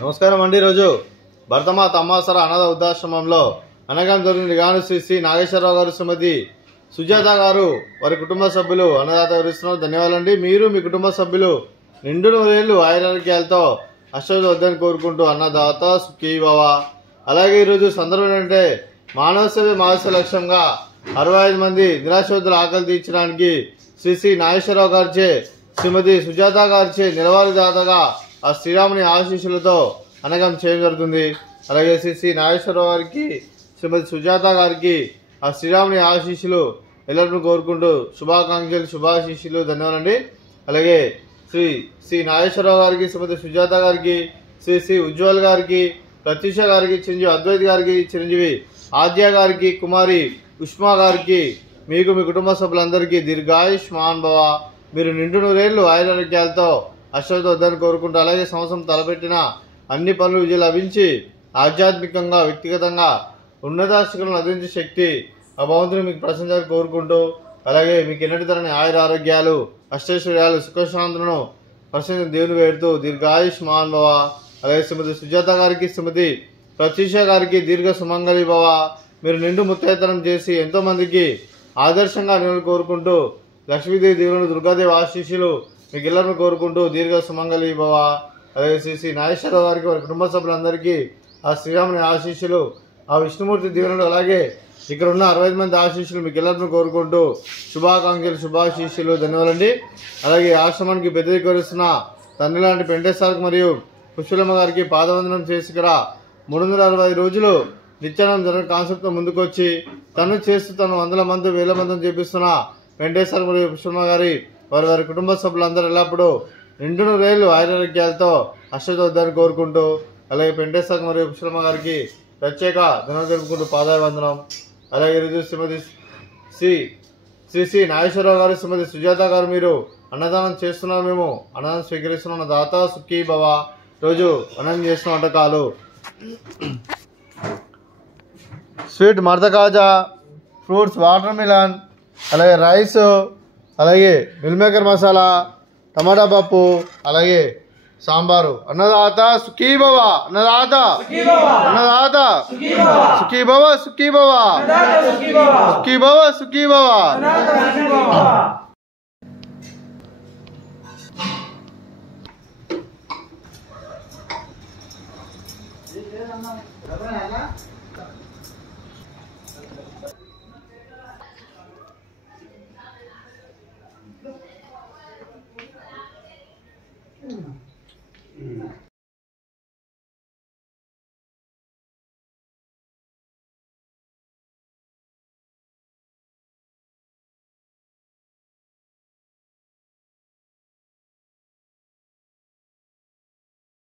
నమస్కారం అండి. ఈరోజు భరతమాత అమ్మాసర అనాథ వృద్ధాశ్రమంలో అనగానే జరిగిన గాను శ్రీ నాగేశ్వరరావు గారు, శ్రీమతి సుజాత గారు, వారి కుటుంబ సభ్యులు అన్నదాత వివరిస్తున్నారు. ధన్యవాదాలండి. మీరు మీ కుటుంబ సభ్యులు నిండు 100 ఏళ్ళు ఆయురారోగ్యాలతో అష్టోత్తరం వద్దని కోరుకుంటూ అన్నదాత సుఖీ భవ. అలాగే ఈరోజు సందర్భం ఏంటంటే మానవ సేవ మానవ లక్ష్యంగా 65 మంది నిరాశ్రతుల ఆకలి తీర్చడానికి శ్రీ నాగేశ్వరరావు గారిచే, శ్రీమతి సుజాత గారిచే నిలవారి దాతగా ఆ శ్రీరాముని ఆశీస్సులతో అనగం చేయడం జరుగుతుంది. అలాగే శ్రీ నాగేశ్వరరావు గారికి, శ్రీమతి సుజాత గారికి ఆ శ్రీరాముని ఆశీస్సులు ఎల్లరిని కోరుకుంటూ శుభాకాంక్షలు, శుభాశీస్సులు. ధన్యవాదాలండి. అలాగే శ్రీ నాగేశ్వరరావు గారికి, శ్రీమతి సుజాత గారికి, శ్రీ ఉజ్వల్ గారికి, ప్రత్యూష గారికి, చిరంజీవి అద్వైత్ గారికి, చిరంజీవి ఆద్య గారికి, కుమారి ఉష్మా గారికి, మీకు మీ కుటుంబ సభ్యులందరికీ దీర్ఘాయుష్మాన్ భవ. మీరు నిండు 100 ఏళ్ళు ఆయురారోగ్యాలతో అష్టోత్తరం వద్దని కోరుకుంటూ, అలాగే సంవత్సరం తలపెట్టిన అన్ని పనులు విజయం లభించి ఆధ్యాత్మికంగా, వ్యక్తిగతంగా ఉన్నతాశిఖరాలను అందించే శక్తి ఆ భగవంతుని మీకు ప్రశంసాలు కోరుకుంటూ, అలాగే మీకు ఎన్నటి తరని ఆయుర ఆరోగ్యాలు, అష్టైశ్వర్యాలు, సుఖశాంతులను ప్రశంస దేవుని వేడుతూ దీర్ఘాయుష్మాన్ భవ. అలాగే శ్రీమతి సుజాత గారికి, శ్రీమతి ప్రత్యూష గారికి దీర్ఘ సుమంగళి భవ. మీరు నిండు ముత్తైతనం చేసి ఎంతో మందికి ఆదర్శంగా నేను కోరుకుంటూ లక్ష్మీదేవి దేవుని, దుర్గాదేవి ఆశీస్సులు మీకు ఎల్లరిని కోరుకుంటూ దీర్ఘ సుమంగళి భవ. అలాగే శ్రీ నాగేశ్వరరావు గారికి, వారి కుటుంబ సభ్యులందరికీ ఆ శ్రీరాముని ఆశీస్సులు, ఆ విష్ణుమూర్తి దీవెనలు, అలాగే ఇక్కడ ఉన్న 65 మంది ఆశీస్సులు మీకు ఎల్లరిని కోరుకుంటూ శుభాకాంక్షలు, శుభాశీస్సులు. ధన్యవాదాలండి. అలాగే ఆశ్రమానికి పెద్దది కోరుస్తున్న తండ్రి లాంటి పెంటేశ్వరకు మరియు పుష్పలమ్మ గారికి పాదవందనం చేసి ఇక్కడ 365 రోజులు నిత్యానం జరగని కాన్సెప్ట్తో ముందుకొచ్చి తను చేస్తూ తను 100 మంది 1000 మందిని చేపిస్తున్న వెంకటేశ్వర మరియు పుష్పలమ్మ గారి, వారి కుటుంబ సభ్యులందరూ ఎల్లప్పుడూ నిండు 100 ఏళ్ళు ఆయురారోగ్యాలతో అష్టోత్తరం వద్దని కోరుకుంటూ, అలాగే వెంకటేశ్వర మరియు పుష్పలమ్మ గారికి ప్రత్యేక ధన్యవాదాలు తెలుపుకుంటూ పాదాభివందనం. అలాగే ఈరోజు శ్రీమతి శ్రీ నాగేశ్వరరావు గారు, శ్రీమతి సుజాత గారు, మీరు అన్నదానం చేస్తున్నారు, మేము అన్నదానం స్వీకరిస్తున్నాం. దాత సుఖీ భవ. రోజు అన్నం చేస్తున్న వంటకాలు స్వీట్ మడత కాజా, ఫ్రూట్స్ వాటర్ మిలన్, అలాగే రైస్, అలాగే మిల్ మేకర్ మసాలా, టమాటా పప్పు, అలాగే సాంబారు. అన్నదాత సుఖీ భవ. అన్నదాత అన్నదాత సుఖీ భవ, సుఖీ భవ, సుఖీ భవ, సుఖీ భవ.